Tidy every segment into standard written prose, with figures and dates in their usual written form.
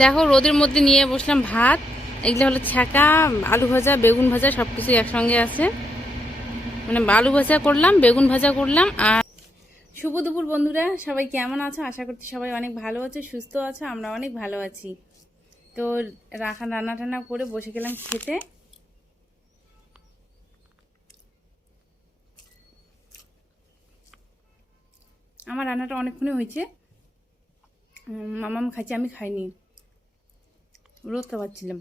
দেখো রোদের মধ্যে নিয়ে বসলাম ভাত। এগুলো হলো ছ্যাঁকা, আলু ভাজা, বেগুন ভাজা, সব কিছু একসঙ্গে আছে। মানে আলু ভাজা করলাম, বেগুন ভাজা করলাম। আর শুভ দুপুর বন্ধুরা, সবাই কেমন আছো? আশা করছি সবাই অনেক ভালো আছে, সুস্থ আছো। আমরা অনেক ভালো আছি। তো রান্না টান্না করে বসে গেলাম খেতে। আমার রান্নাটা অনেকক্ষণই হয়েছে। মামাম খাইছে, আমি খাইনি, রোদ খাওয়াচ্ছিলাম।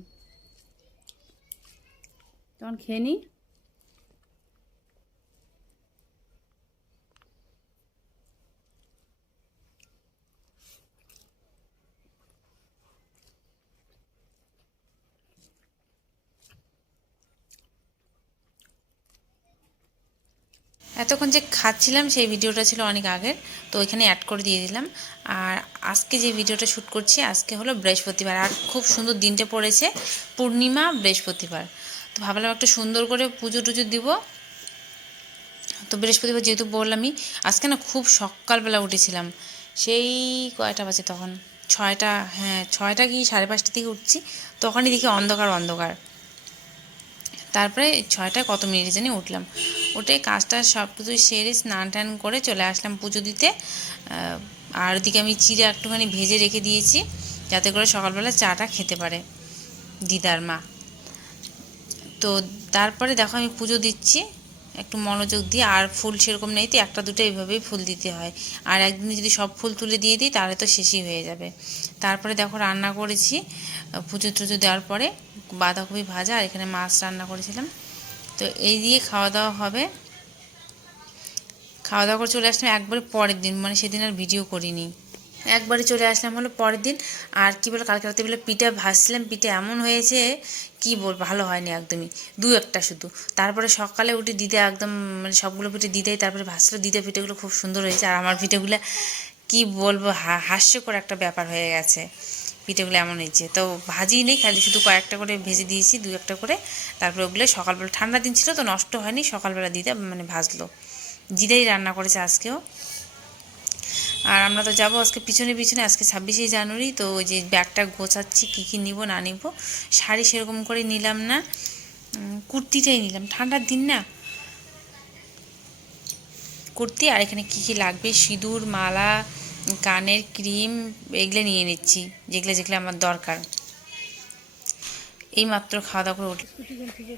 তখন খেয়ে নিই। এতক্ষণ যে খাচ্ছিলাম সেই ভিডিওটা ছিল অনেক আগের, তো ওইখানে অ্যাড করে দিয়ে দিলাম। আর আজকে যে ভিডিওটা শ্যুট করছি, আজকে হলো বৃহস্পতিবার, আর খুব সুন্দর দিনটা পড়েছে, পূর্ণিমা বৃহস্পতিবার। তো ভাবলাম একটা সুন্দর করে পুজো টুজো দিব। তো বৃহস্পতিবার যেহেতু বললামই, আজকে না খুব সকালবেলা উঠেছিলাম। সেই কয়টা বাজে তখন, 6টা, হ্যাঁ 6টা কি 5:30 দিকে উঠছি। তখনই দেখি অন্ধকার অন্ধকার। তারপরে 6টায় কত মিনিট জানি উঠলাম। উঠে কাজটা সব কিছুই সেরে স্নান টান করে চলে আসলাম পুজো দিতে। আর ওদিকে আমি চিড়া একটুখানি ভেজে রেখে দিয়েছি, যাতে করে সকালবেলা চাটা খেতে পারে দিদার মা। তো তারপরে দেখো আমি পুজো দিচ্ছি একটু মনোযোগ দিয়ে। আর ফুল সেরকম নেই, তো একটা দুটো এইভাবেই ফুল দিতে হয়। আর একদিনে যদি সব ফুল তুলে দিয়ে দিই তাহলে তো শেষই হয়ে যাবে। তারপরে দেখো রান্না করেছি পুজো টুজো দেওয়ার পরে, বাঁধাকপি ভাজা, আর এখানে মাছ রান্না করেছিলাম। তো এই দিয়ে খাওয়া দাওয়া হবে। খাওয়া দাওয়া করে চলে আসলাম একবারে পরের দিন, মানে সেদিন আর ভিডিও করিনি, একবারে চলে আসলাম হলো পরের দিন। আর কি বলে, কালকে রাতে বেলা পিঠা ভাজছিলাম, পিঠে এমন হয়েছে কি বল, ভালো হয়নি একদমই, দু একটা শুধু। তারপরে সকালে উঠে দিদা একদম মানে সবগুলো পিঠে দিদাই তারপরে ভাজছিল। দিদা পিঠেগুলো খুব সুন্দর হয়েছে, আর আমার পিঠেগুলো কি বলবো, হাস্যকর একটা ব্যাপার হয়ে গেছে। পিঠেগুলো এমন হয়েছে, তো ভাজি নেই, খালি শুধু কয়েকটা করে ভেজে দিয়েছি, দু একটা করে। তারপরে ওগুলো সকালবেলা, ঠান্ডা দিন ছিল তো নষ্ট হয়নি, সকালবেলা দিদা মানে ভাজলো। দিদাই রান্না করেছে আজকেও। আর আমরা তো যাবো আজকে পিছনে পিছনে, আজকে 26শে জানুয়ারি। তো ওই যে ব্যাগটা গোছাচ্ছি, কী কী নিব না নিব। শাড়ি সেরকম করে নিলাম না, কুর্তিটাই নিলাম, ঠান্ডার দিন না, কুর্তি। আর এখানে কী কী লাগবে, সিঁদুর, মালা, কানের ক্রিম, এগুলো নিয়ে নিচ্ছি, যেগুলো যেগুলো আমার দরকার। এই মাত্র খাওয়া দাওয়া করে উঠি।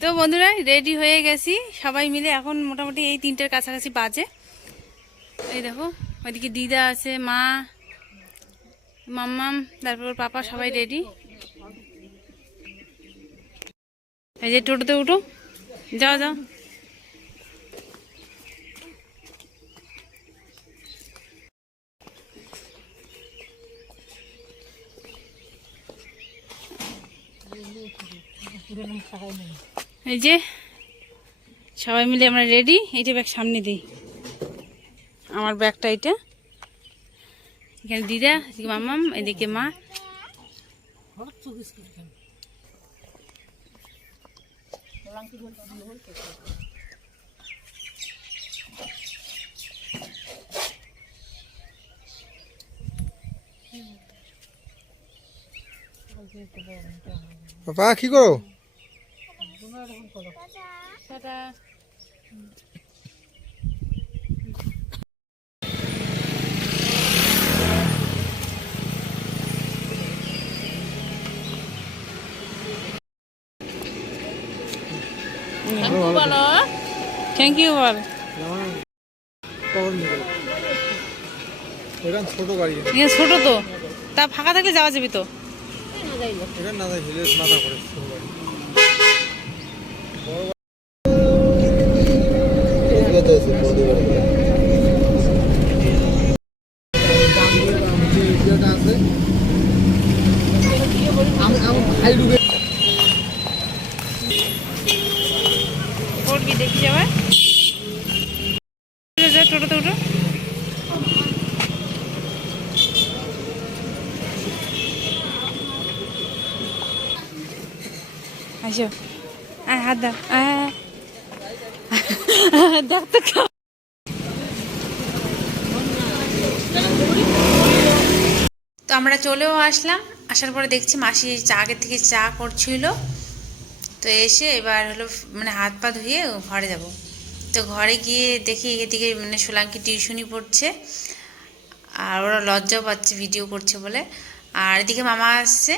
তো বন্ধুরা রেডি হয়ে গেছি সবাই মিলে। এখন মোটামুটি এই 3টের কাছাকাছি বাজে। এই দেখো ওইদিকে দিদা আছে, মা, মাম্মাম, তারপর পাপা, সবাই রেডি। এই যে টোটোতে উঠো, যাও যাও। এই যে সবাই মিলে আমরা রেডি। এইটা ব্যাগ সামনে দিই, আমার ব্যাগটা এটা। এখানে দিদা, এদিকে মাম্মাম, এদিকে মা। বাবা কি করো? বলো থ্যাংক ইউ বল। ছোট গাড়ি, ছোট তো, তা ফাঁকা থাকলে যাওয়া যাবে তো। না মাথা করে পড়বি দেখি যাবে, টোটোতে উঠো। আসো, হাত দাও, দেখ তো। তো আমরা চলেও আসলাম। আসার পরে দেখছি মাসি আগের থেকে চা করছিল। তো এসে এবার হলো মানে হাত পা ধুয়ে ঘরে যাব। তো ঘরে গিয়ে দেখি এদিকে মানে সোলাঙ্কি টিউশনি পড়ছে, আর ওরা লজ্জাও পাচ্ছে ভিডিও করছে বলে। আর এদিকে মামা আসছে,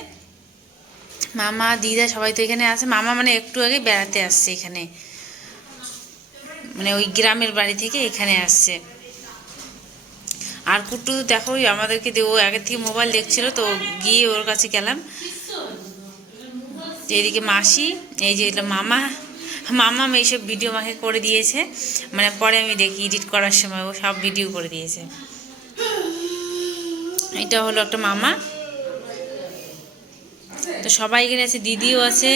মামা দিদা সবাই তো এখানে আছে। মামা মানে একটু আগে বেড়াতে আসছে এখানে, মানে ওই গ্রামের বাড়ি থেকে এখানে আসছে। আর কুট্টু দেখো আমাদেরকে ও আগের থেকে মোবাইল দেখছিল, তো গিয়ে ওর কাছে গেলাম। এইদিকে মাসি, এই যে মামা, মামা এইসব ভিডিও আমাকে করে দিয়েছে, মানে পরে আমি দেখি এডিট করার সময় ও সব ভিডিও করে দিয়েছে। এটা হলো একটা মামা। তো সবাই এখানে আছে, দিদিও আছে,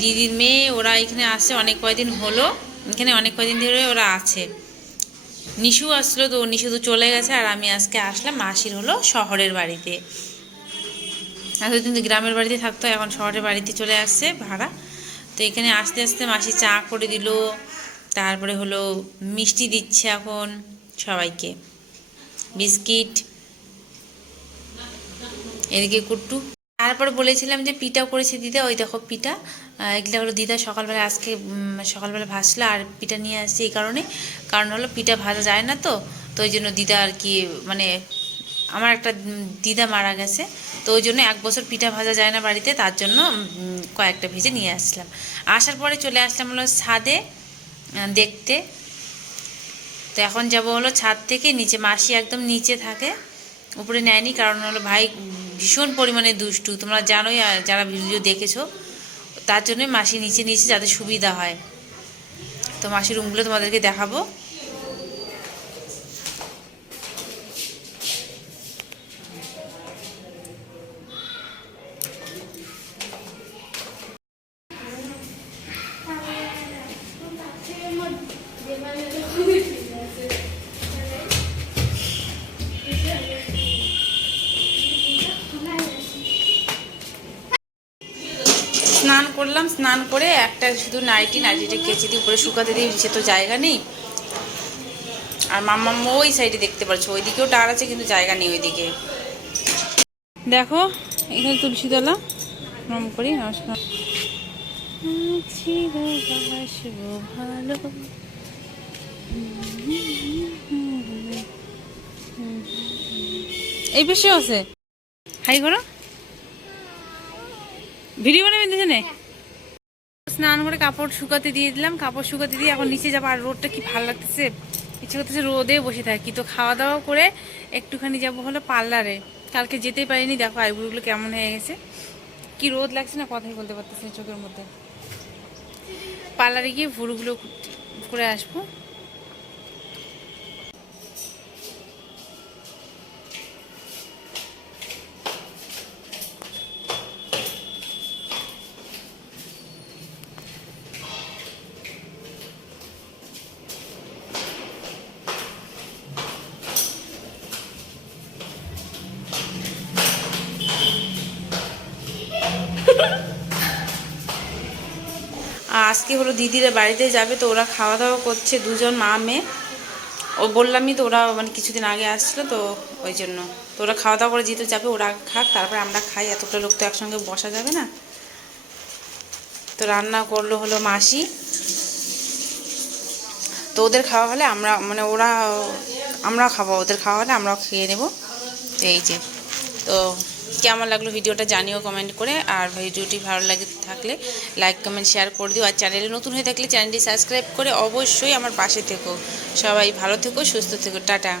দিদির মেয়ে, ওরা এখানে আসছে অনেক কয়দিন হলো, এখানে অনেক কয়দিন ধরে ওরা আছে। নিশু আসলো, তো নিশু তো চলে গেছে, আর আমি আজকে আসলাম মাসির হলো শহরের বাড়িতে। এতদিন তো গ্রামের বাড়িতে থাকতো, এখন শহরের বাড়িতে চলে আসছে ভাড়া। তো এখানে আস্তে আস্তে মাসি চা করে দিল, তারপরে হলো মিষ্টি দিচ্ছে এখন সবাইকে, বিস্কিট। এদিকে কুট্টু। তারপরে বলেছিলাম যে পিঠাও করেছে দিদা, ওই দেখো পিঠা। এগুলো হলো দিদা সকালবেলা আজকে সকালবেলা ভাজলো, আর পিঠা নিয়ে আসছে এই কারণ হলো পিঠা ভাজা যায় না, তো ওই জন্য দিদা আর কি, মানে আমার একটা দিদা মারা গেছে, তো ওই জন্য 1 বছর পিঠা ভাজা যায় না বাড়িতে, তার জন্য কয়েকটা ভেজে নিয়ে আসলাম। আসার পরে চলে আসলাম হলো ছাদে দেখতে। তো এখন যাব হলো ছাদ থেকে নিচে, মাসি একদম নিচে থাকে, উপরে নেয়নি, কারণ হলো ভাই ভীষণ পরিমাণে দুষ্টু, তোমরা জানোই যারা ভিডিও দেখেছো, তার জন্যই মাসি নিচে যাতে সুবিধা হয়। তো মাসির রুমগুলো তোমাদেরকে দেখাবো। স্নান করলাম, স্নান করে একটা শুধু নাইটিটা কেচে দিয়ে উপরে শুকাতে দিয়ে, নিচে তো জায়গা নেই। আর মাম্মা ওই সাইডে দেখতে পাচ্ছ, ওইদিকেও টার আছে, কিন্তু জায়গা নেই ওইদিকে। দেখো এখানে তুলসীতলা, প্রণাম করি, নমস্কার। ভালো এই বেশি আছে, হাই করো, ভিডিও বানাবে দেখে। স্নান করে কাপড় শুকাতে দিয়ে দিলাম, কাপড় শুকাতে দিয়ে এখন নিচে যাবো। আর রোদটা কি ভালো লাগতেছে, ইচ্ছে করতেছে রোদে বসে থাকি। তো খাওয়া দাওয়া করে একটুখানি যাবো হলো পার্লারে, কালকে যেতেই পারিনি। দেখো আইব্রোগুলো কেমন হয়ে গেছে, কি রোদ লাগছে না, কথাই বলতে পারতেছি না চোখের মধ্যে। পার্লারে গিয়ে ভুরুগুলো করে আসবো। আজকে হলো দিদিরা বাড়িতে যাবে, তো ওরা খাওয়া দাওয়া করছে, 2জন মা মেয়ে। ও বললামই তো, ওরা মানে কিছুদিন আগে আসছিলো, তো ওই জন্য। তো ওরা খাওয়া দাওয়া করে যেহেতু যাবে, ওরা খাক, তারপরে আমরা খাই, এতটা লোক তো একসঙ্গে বসা যাবে না। তো রান্না করলো হলো মাসি, তো ওদের খাওয়া হলে আমরা, মানে আমরা খাবো, ওদের খাওয়া হলে আমরাও খেয়ে নেব। তো এই যে, তো কেমন লাগলো ভিডিওটা জানিও কমেন্ট করে। আর ভিডিওটি ভালো লাগে থাকলে লাইক কমেন্ট শেয়ার করে দিও। আর চ্যানেলে নতুন হয়ে থাকলে চ্যানেলটি সাবস্ক্রাইব করে অবশ্যই আমার পাশে থেকো। সবাই ভালো থেকো, সুস্থ থেকো, টাটা।